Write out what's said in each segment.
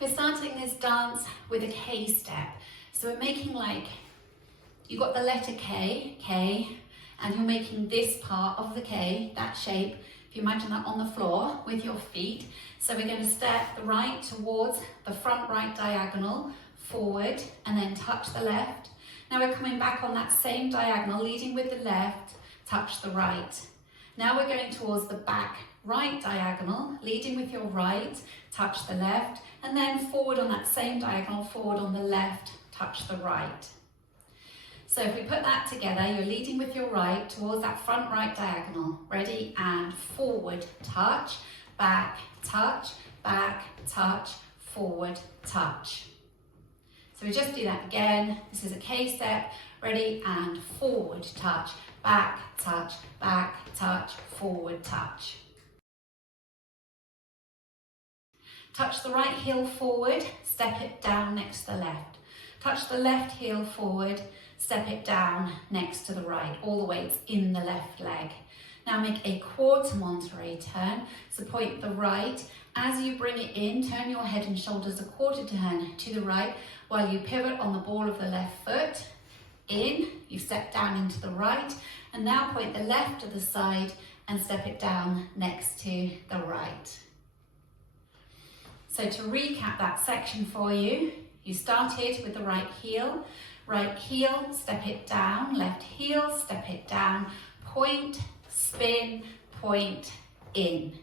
We're starting this dance with a K step. So we're making like, you've got the letter K, and you're making this part of the K, that shape. If you imagine that on the floor with your feet. So we're going to step the right towards the front right diagonal, forward, and then touch the left. Now we're coming back on that same diagonal, leading with the left, touch the right. Now we're going towards the back right diagonal, leading with your right, touch the left, and then forward on that same diagonal, forward on the left, touch the right. So if we put that together, you're leading with your right towards that front right diagonal. Ready, and forward, touch, back, touch, forward, touch. So we just do that again. This is a K step. Ready, and forward, touch, back, touch, forward, touch. Touch the right heel forward, step it down next to the left. Touch the left heel forward, step it down next to the right. All the weight's in the left leg. Now make a quarter Monterey turn. So point the right. As you bring it in, turn your head and shoulders a quarter turn to the right while you pivot on the ball of the left foot. In, you step down into the right, and now point the left to the side and step it down next to the right. So to recap that section for you, you started with the right heel, step it down, left heel, step it down, point, spin, point, in.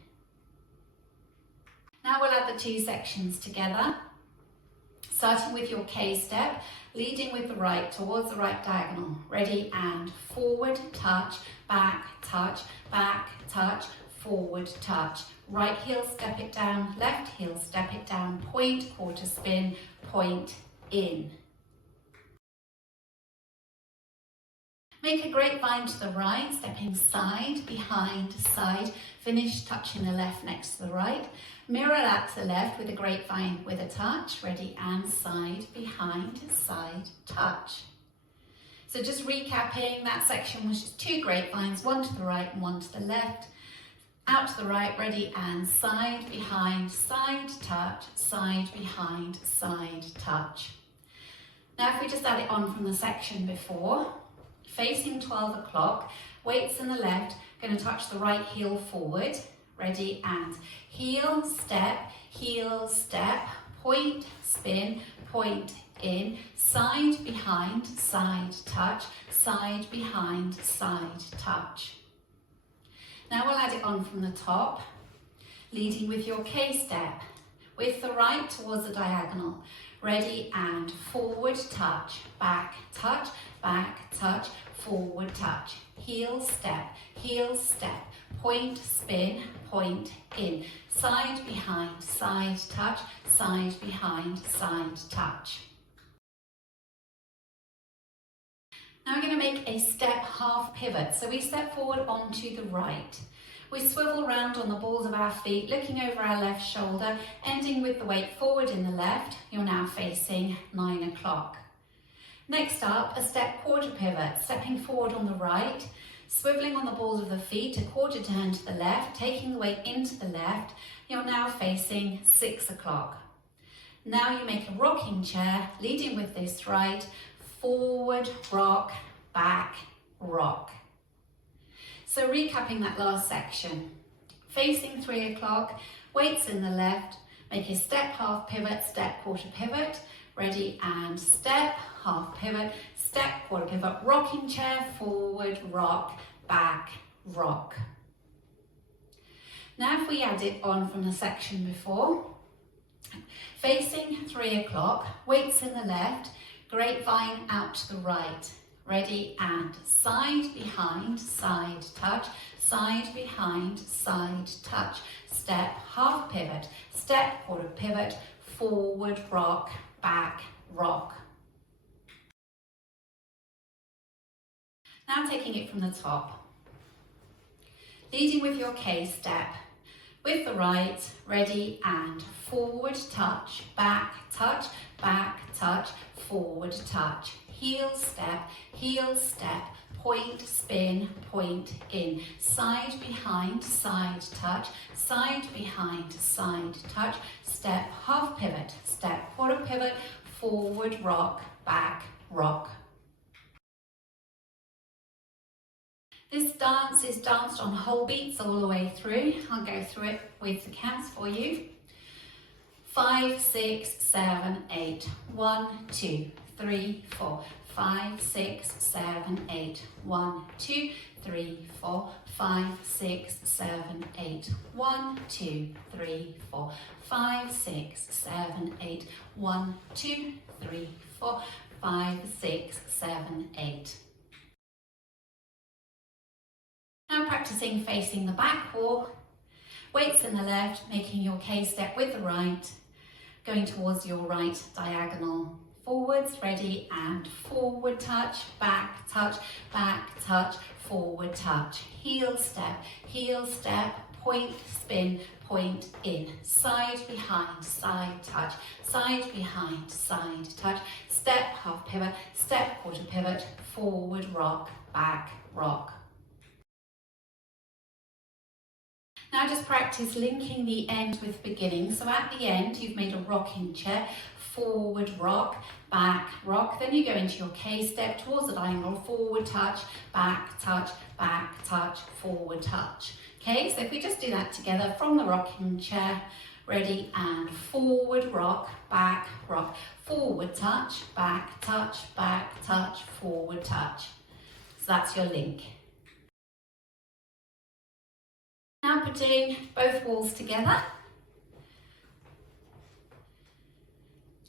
Now we'll add the two sections together, starting with your K step, leading with the right towards the right diagonal. Ready, and forward, touch, forward, touch. Right heel, step it down, left heel, step it down, point, quarter spin, point, in. Make a grapevine to the right, stepping side, behind, side, finish touching the left next to the right. Mirror that to the left with a grapevine with a touch. Ready, and side, behind, side, touch. So just recapping, that section was just two grapevines, one to the right and one to the left. Out to the right, ready, and side, behind, side, touch, side, behind, side, touch. Now if we just add it on from the section before, facing 12 o'clock, weights in the left, going to touch the right heel forward. Ready, and heel, step, point, spin, point, in, side, behind, side, touch, side, behind, side, touch. Now we'll add it on from the top, leading with your K step, with the right towards the diagonal. Ready, and forward, touch, back, touch, forward, touch. Heel, step, point, spin, point, in. Side, behind, side, touch, side, behind, side, touch. Now we're going to make a step half pivot. So we step forward onto the right. We swivel round on the balls of our feet, looking over our left shoulder, ending with the weight forward in the left. You're now facing 9 o'clock. Next up, a step quarter pivot, stepping forward on the right, swiveling on the balls of the feet, a quarter turn to the left, taking the weight into the left. You're now facing 6 o'clock. Now you make a rocking chair, leading with this right, forward, rock, back, rock. So recapping that last section, facing 3 o'clock, weights in the left, make a step half pivot, step quarter pivot. Ready, and step, half pivot, step, quarter pivot, rocking chair, forward, rock, back, rock. Now if we add it on from the section before, facing 3 o'clock, weights in the left, grapevine out to the right. Ready, and side, behind, side, touch, side, behind, side, touch, step, half pivot, step, quarter pivot, forward, rock, back, rock. Now taking it from the top. Leading with your K step. With the right, ready, and forward, touch, back, touch, forward, touch. Heel, step, point, spin, point, in. Side, behind, side, touch, side, behind, side, touch, step, half pivot, step, quarter pivot, forward, rock, back, rock. This dance is danced on whole beats all the way through. I'll go through it with the counts for you. 5, 6, 7, 8. 1, 2, 3, 4. 5, 6, 7, 8. 1, 2, 3, 4. 5, 6, 7, 8. 1, 2, 3, 4. 5, 6, 7, 8. 1, 2, 3, 4. 5, 6, 7, 8. Now practicing facing the back wall. Weights in the left, making your K-step with the right. Going towards your right diagonal. Forwards, ready, and forward touch, back touch, forward touch. Heel step, point, spin, point, in. Side, behind, side touch, side, behind, side touch. Step, half pivot, step, quarter pivot, forward, rock, back, rock. Now just practice linking the end with beginning. So at the end, you've made a rocking chair, forward rock, back rock. Then you go into your K-step towards the diagonal, forward touch, forward touch. Okay, so if we just do that together from the rocking chair, ready, and forward rock, forward touch, back touch, forward touch. So that's your link. Now putting both walls together,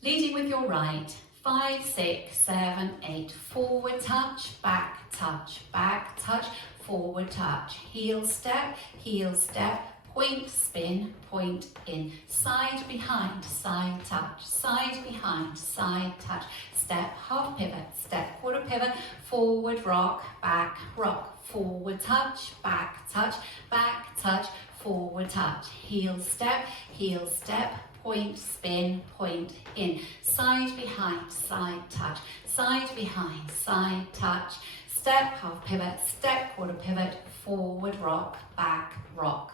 leading with your right, 5, 6, 7, 8, forward touch, back touch, forward touch, heel step, point, spin, point, in, side, behind, side touch, side, behind, side touch, step, half pivot, step, quarter pivot, forward rock, forward touch, back touch, forward touch, heel step, point, spin, point, in, side, behind, side touch, side, behind, side touch, step, half pivot, step, quarter pivot, forward rock, back rock.